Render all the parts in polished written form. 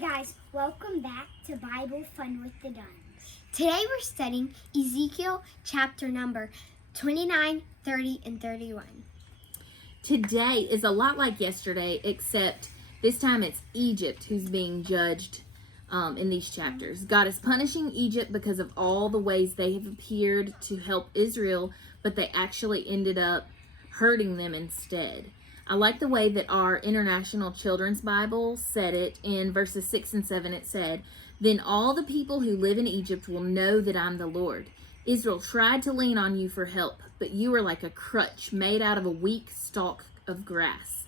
guys, welcome back to Bible Fun with the Dunns. Today we're studying Ezekiel chapter number 29, 30, and 31. Today is a lot like yesterday, except this time it's Egypt who's being judged in these chapters. God is punishing Egypt because of all the ways they have appeared to help Israel, but they actually ended up hurting them instead. I like the way that our International Children's Bible said it in verses 6 and 7. It said, "Then all the people who live in Egypt will know that I'm the Lord. Israel tried to lean on you for help, but you were like a crutch made out of a weak stalk of grass.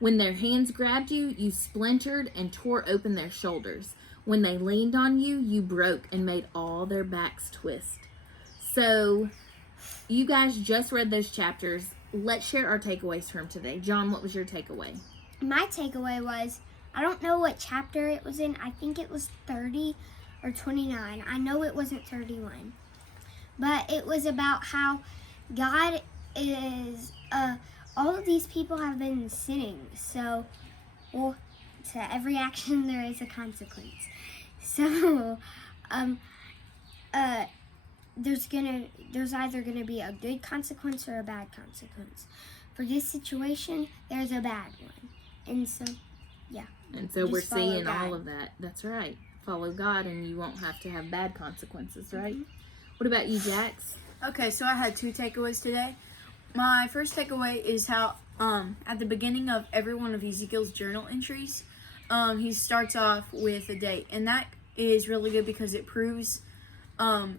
When their hands grabbed you, you splintered and tore open their shoulders. When they leaned on you, you broke and made all their backs twist." So, you guys just read those chapters. Let's share our takeaways from today. John, what was your takeaway? My takeaway was, I don't know what chapter it was in. I think it was 30 or 29. I know it wasn't 31. But it was about how God is, all of these people have been sinning. So, well, to every action there is a consequence. So, there's either gonna be a good consequence or a bad consequence. For this situation, there's a bad one. And so, yeah. And so we're Just follow seeing God. all of that. That's right. Follow God and you won't have to have bad consequences, right? Mm-hmm. What about you, Jax? Okay, so I had two takeaways today. My first takeaway is how at the beginning of every one of Ezekiel's journal entries, he starts off with a date. And that is really good because it proves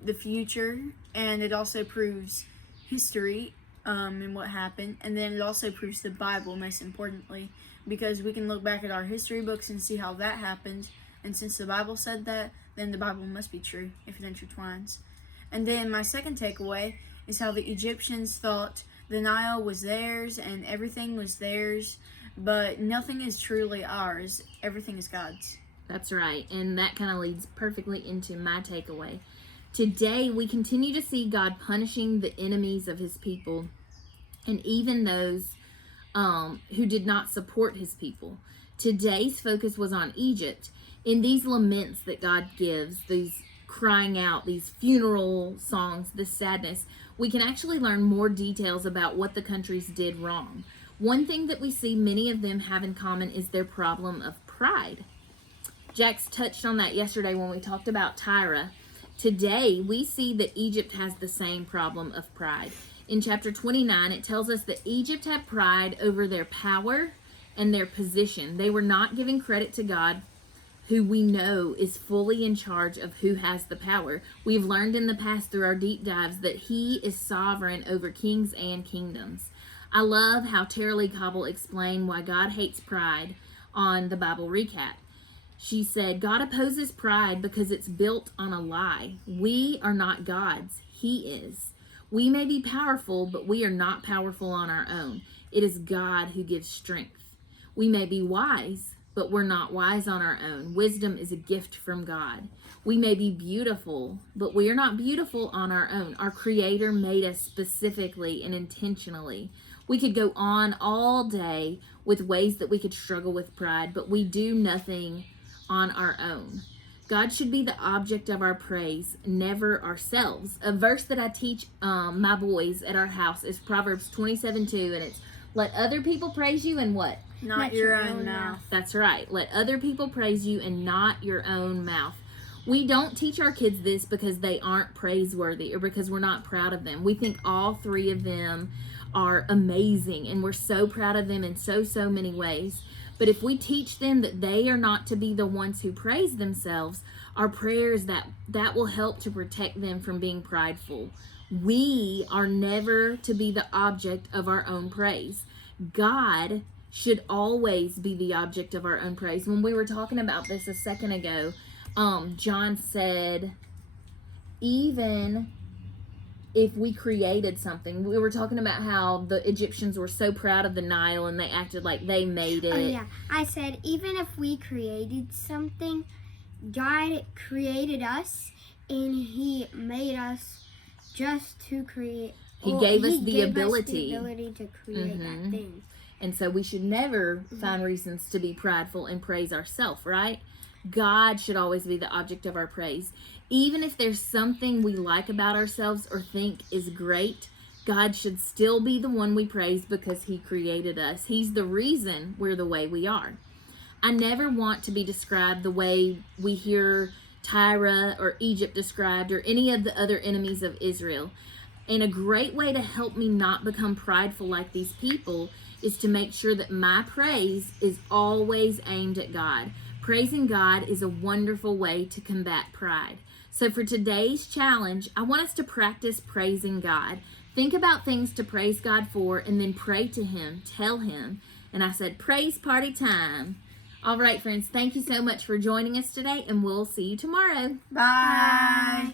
the future, and it also proves history and what happened. And then it also proves the Bible, most importantly, because we can look back at our history books and see how that happened. And since the Bible said that, then the Bible must be true if it intertwines. And then my second takeaway is how the Egyptians thought the Nile was theirs and everything was theirs, but nothing is truly ours. Everything is God's. That's right. And that kind of leads perfectly into my takeaway. Today, we continue to see God punishing the enemies of his people and even those who did not support his people. Today's focus was on Egypt. In these laments that God gives, these crying out, these funeral songs, this sadness, we can actually learn more details about what the countries did wrong. One thing that we see many of them have in common is their problem of pride. Jax touched on that yesterday when we talked about Tyre. Today, we see that Egypt has the same problem of pride. In chapter 29, it tells us that Egypt had pride over their power and their position. They were not giving credit to God, who we know is fully in charge of who has the power. We've learned in the past through our deep dives that he is sovereign over kings and kingdoms. I love how Tara Lee Cobble explained why God hates pride on the Bible Recap. She said, God opposes pride because it's built on a lie. We are not gods. He is. We may be powerful, but we are not powerful on our own. It is God who gives strength. We may be wise, but we're not wise on our own. Wisdom is a gift from God. We may be beautiful, but we are not beautiful on our own. Our Creator made us specifically and intentionally. We could go on all day with ways that we could struggle with pride, but we do nothing on our own. God should be the object of our praise, never ourselves. A verse that I teach my boys at our house is Proverbs 27:2, and it's, let other people praise you and what? Not your own mouth. That's right. Let other people praise you and not your own mouth. We don't teach our kids this because they aren't praiseworthy or because we're not proud of them. We think all three of them are amazing and we're so proud of them in so many ways. But if we teach them that they are not to be the ones who praise themselves, our prayers that will help to protect them from being prideful. We are never to be the object of our own praise. God should always be the object of our own praise. When we were talking about this a second ago, John said, even if we created something, we were talking about how the Egyptians were so proud of the Nile and they acted like they made it. Oh, yeah. I said, even if we created something, God created us and he made us just to create. He gave us the ability to create Mm-hmm. that thing. And so we should never find reasons to be prideful and praise ourselves, right? God should always be the object of our praise. Even if there's something we like about ourselves or think is great, God should still be the one we praise because he created us. He's the reason we're the way we are. I never want to be described the way we hear Tyre or Egypt described or any of the other enemies of Israel. And a great way to help me not become prideful like these people is to make sure that my praise is always aimed at God. Praising God is a wonderful way to combat pride. So for today's challenge, I want us to practice praising God. Think about things to praise God for and then pray to him, tell him. And I said, praise party time. All right, friends, thank you so much for joining us today, and we'll see you tomorrow. Bye.